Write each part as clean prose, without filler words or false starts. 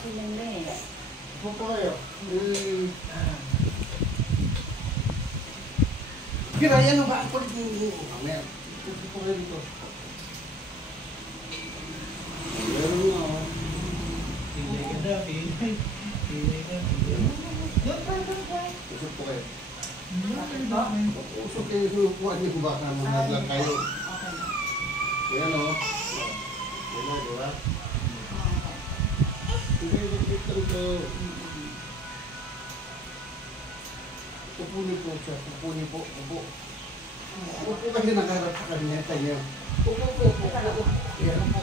Upo po kayo. Kira, yan ba? Ako rin mo. Mamaya. Upo po kayo dito. Meron nga o. Pilay ka na, pilay. Pilay ka, pilay. Usap po kayo. Usap kayo sa upuan niyo kung baka managlag kayo. Yan o. Yan o, diba? Hindi, nagkit lang ito. Upunin po siya. Upunin po. Upo. Upo kasi nakaharap sa kanya. Tayo. Upo. Yan po.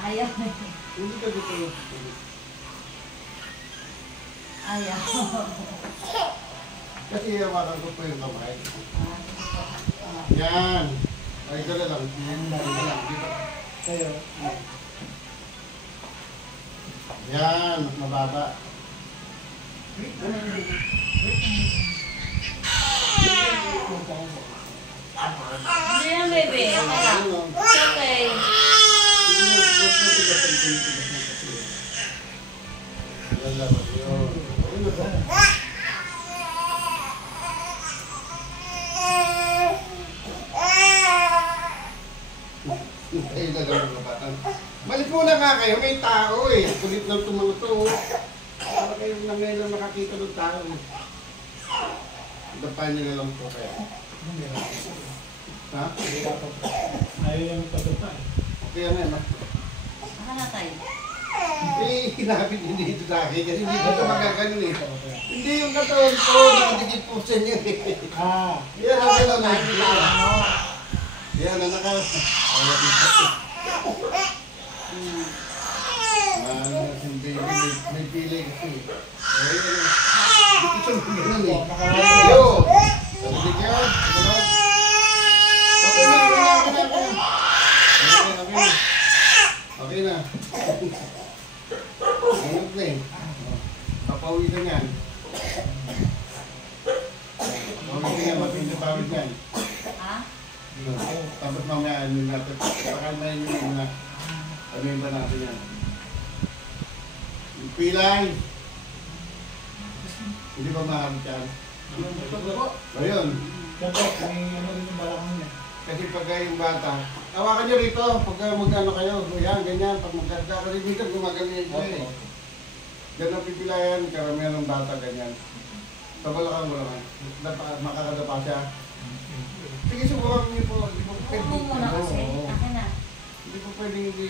Ayaw. Hindi ka dito. Ayaw. Kasi hawakan ko po yung kamay. Yan. Ay, gala lang. Yan lang. Kayo. Yan. Mababa. Hindi yan, baby. Okay. Balik muna nga kayo, may tao eh. Kulit lang tumuluto. Para kayo na ngayon nakakita ng tao. Dapan nyo na lang po kayo. Ha? Ayaw yung pagkapa eh. Kaya nga, Baka na tayo. eh, hinapit hindi ito sa akin kasi hindi ko ito magaganon eh. Hindi yung katawan ko, nakadikit po sa inyo eh. Yan ang gano'n na. Yan ang naka... Hindi, may pili kasi. Dito sa gano'n eh. Yo! Sabi niyo, gano'n. Okay na. Okay na. Ganun na eh. Papawisan yan. Papawisan yan, mapindapawid yan. Ha? Tapos mamaya ano natin. Pakalmahin nyo yung mga pamimba natin yan. Yung pilay. Hindi ba mahamit yan? Ayun. Dapat may ano rin yung balakang niya. Kasi pagka yung bata, tawakan nyo rito, pagka mag-ano kayo, yan, ganyan, pag magkanda, kasi minsan gumagano yun eh. Ganun pipilayan, karamihan ng bata, ganyan. Tabalakan mo naman, makakadapa siya. Sige, subukan niyo po. Upo muna kasi. Akin na. Hindi po pwedeng hindi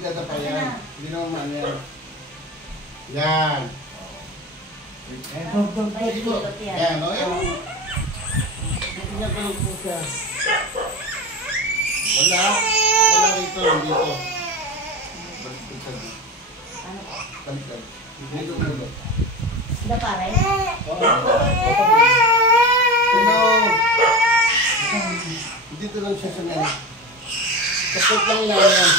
dadapa yan. Hindi naman yan. Yan. Ay, hilot yan. Yan, o yan. Hindi niya ganun po siya. Wala rito, dito. Baliktad. Ano? Baliktad. Dito ulo. Sila pare? Pero, dito lang siya sa ngayon. Kapag lang yan.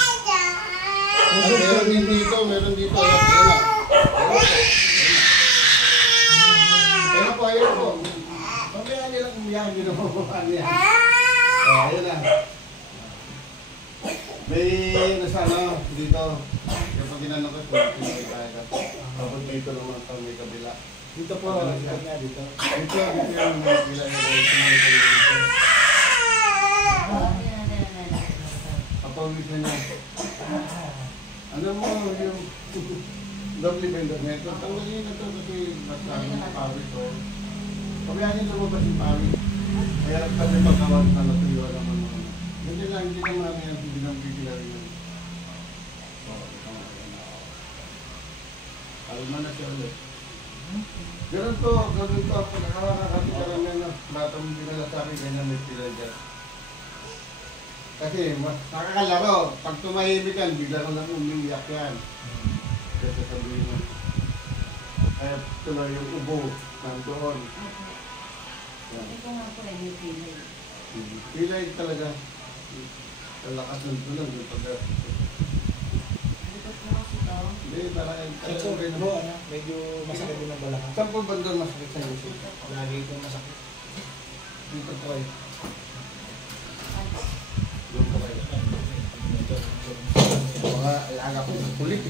Meron din dito, meron dito. Ayan na. Ayun po, ayun po. Mamaya nilang umiyak, hindi na mabuhan yan. Ayun na. May nasa ano, dito. Kapag ginano ko, pinakita ka. Kapag dito naman sa may kabila. Dito po, dito nga dito. Dito yung mga kabila dito. Kapag na ano mo, yung double vendor neto, tanggalin na ito kasi masama yung pawis ko. Pamayanin lumabas yung pawis. Kaya kasi pagkawan na natuyuan naman mo. Hindi lang, hindi naman yan, hindi naman bigla rin yun. Alma na siya ulit. Ganun to. Pag nakakakati ka lang yan, batang dinala sa akin, ganyan may pila dyan. Kasi nakakalaro, pag tumahimik yan, bigla ko lang umiiyak yan. Kasi sabihin mo. Kaya tuloy yung ubo, nandoon. Ito nga po ay may pilay. Pilay talaga. Talakas ng tulong yung pagka. Likot mo kasi ito. Hindi, parang Ito, bro, ano, medyo masakit din ang balakang. saan po ba doon masakit sa inyo? Lagi itong masakit. Dito po kayo. Ay, Doon po kayo. Ito. Oo, mga alaga ko, kulit.